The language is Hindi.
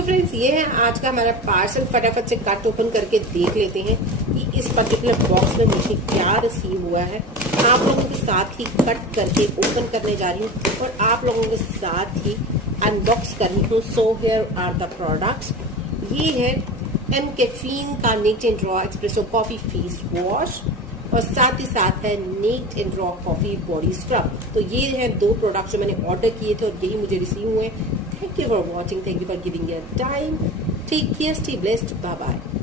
तो फ्रेंड्स ये है आज का हमारा पार्सल। फटाफट से कट ओपन करके देख लेते हैं कि इस पर्टिकुलर बॉक्स में मुझे क्या रिसीव हुआ है। आप लोगों के साथ ही कट करके ओपन करने जा रही हूँ और आप लोगों के साथ ही अनबॉक्स कर रही हूँ। So here are the products. ये है एम कैफीन का naked and raw espresso coffee face wash और साथ ही साथ है naked and raw coffee body scrub. तो ये हैं दो प्रोडक्ट्स जो मैंने ऑर्डर किए थे और यही मुझे रिसीव हुए। Thank you for watching. Thank you for giving your time. Take care. Stay blessed. Bye bye.